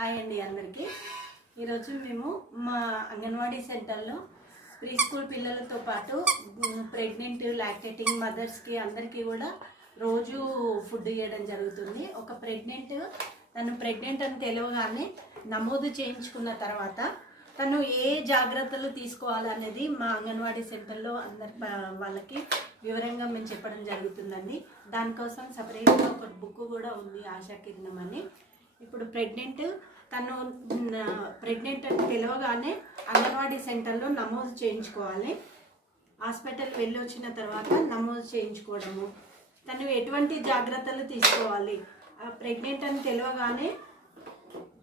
Hi అండి అందరికీ. ఈరోజు మేము మా అంగన్వాడీ సెంటర్లో ప్రీ స్కూల్ పిల్లలతో పాటు ప్రెగ్నెంట్ లాక్టేటింగ్ మదర్స్కి అందరికీ కూడా రోజు ఫుడ్ ఇవ్వడం జరుగుతుంది. ఒక తను ప్రెగ్నెంట్ అని తెలియగానే నమోదు చేయించుకున్న తర్వాత తను ఏ జాగ్రత్తలు తీసుకోవాలనేది మా అంగన్వాడీ సెంటర్లో వాళ్ళకి వివరంగా మేము చెప్పడం జరుగుతుందండి. దానికోసం సపరేట్గా ఒక బుక్ కూడా ఉంది, ఆశా కిరణం అని. ఇప్పుడు తను ప్రెగ్నెంట్ అని పిలవగానే అంగన్వాడీ సెంటర్లో నమోదు చేయించుకోవాలి. హాస్పిటల్కి వెళ్ళి వచ్చిన తర్వాత నమోదు చేయించుకోవడము, తను ఎటువంటి జాగ్రత్తలు తీసుకోవాలి, ప్రెగ్నెంట్ అని తెలియగానే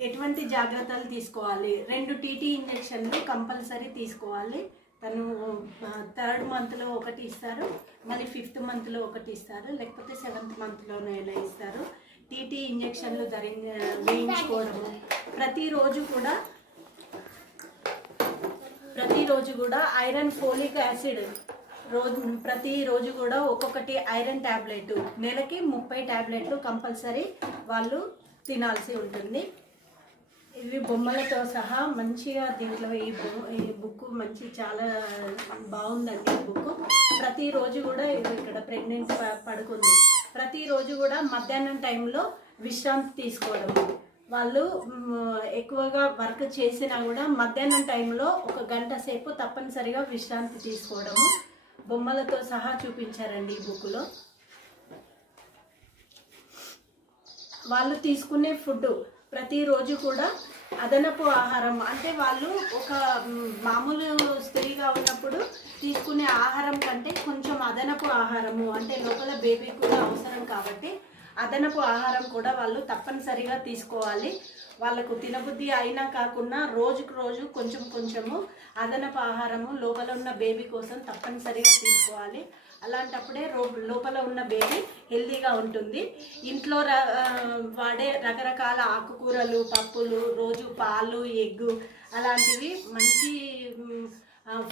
ఎటువంటి జాగ్రత్తలు తీసుకోవాలి. 2 టీటీ ఇంజెక్షన్లు కంపల్సరీ తీసుకోవాలి. తను 3rd మంత్లో ఒకటి ఇస్తారు, మళ్ళీ 5th మంత్లో ఒకటి ఇస్తారు, లేకపోతే 7th మంత్లోనైనా ఇస్తారు. టీటీ ఇంజెక్షన్లు వేయించుకోవడము, ప్రతిరోజు కూడా ఐరన్ ఫోలిక్ యాసిడ్ ప్రతిరోజు కూడా ఒక్కొక్కటి ఐరన్ ట్యాబ్లెట్, నెలకి 30 ట్యాబ్లెట్లు కంపల్సరీ వాళ్ళు తినాల్సి ఉంటుంది. ఇవి బొమ్మలతో సహా మంచిగా దీంట్లో ఈ బుక్ చాలా బాగుందండి. ఈ బుక్ ప్రతిరోజు కూడా ఇక్కడ ప్రెగ్నెంట్ పడుకుంది. ప్రతిరోజు కూడా మధ్యాహ్నం టైంలో విశ్రాంతి తీసుకోవడం, వాళ్ళు ఎక్కువగా వర్క్ చేసినా కూడా మధ్యాహ్నం టైంలో 1 గంట సేపు తప్పనిసరిగా విశ్రాంతి తీసుకోవడము బొమ్మలతో సహా చూపించారండి ఈ బుక్లో. వాళ్ళు తీసుకునే ఫుడ్ ప్రతిరోజు కూడా అదనపు ఆహారం, అంటే వాళ్ళు ఒక మామూలు స్త్రీగా ఉన్నప్పుడు తీసుకునే ఆహారం కంటే కొంచెం అదనపు ఆహారము, అంటే లోపల బేబీ కూడా అవసరం కాబట్టి అదనపు ఆహారం కూడా వాళ్ళు తప్పనిసరిగా తీసుకోవాలి. వాళ్ళకు తినబుద్ధి అయినా కాకుండా రోజుకు రోజు కొంచెము అదనపు ఆహారము లోపల ఉన్న బేబీ కోసం తప్పనిసరిగా తీసుకోవాలి. అలాంటప్పుడే లోపల ఉన్న బేబీ హెల్తీగా ఉంటుంది. ఇంట్లో వాడే రకరకాల ఆకుకూరలు, పప్పులు, రోజు పాలు, ఎగ్గు అలాంటివి మంచి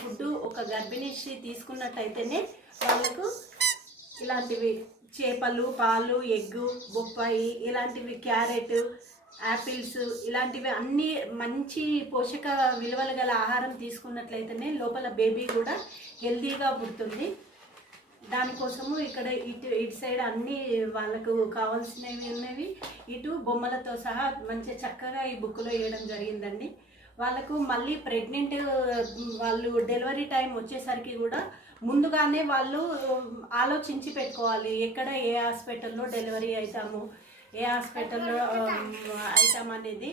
ఫుడ్ ఒక గర్భిణీ స్త్రీ తీసుకున్నట్టయితేనే వాళ్ళకు ఇలాంటివి చేపలు, పాలు, ఎగ్గు, బొప్పాయి ఇలాంటివి, క్యారెట్, యాపిల్స్ ఇలాంటివి అన్నీ మంచి పోషక విలువలు గల ఆహారం తీసుకున్నట్లయితేనే లోపల బేబీ కూడా హెల్తీగా పుడుతుంది. దానికోసము ఇక్కడ ఇటు సైడ్ అన్నీ వాళ్ళకు కావాల్సినవి ఉన్నవి, ఇటు బొమ్మలతో సహా మంచి చక్కగా ఈ బుక్లో వేయడం జరిగిందండి. వాళ్ళకు మళ్ళీ ప్రెగ్నెంట్ వాళ్ళు డెలివరీ టైం వచ్చేసరికి కూడా ముందుగానే వాళ్ళు ఆలోచించి పెట్టుకోవాలి, ఎక్కడ ఏ హాస్పిటల్లో డెలివరీ అవుతాము, ఏ హాస్పిటల్లో అవుతామనేది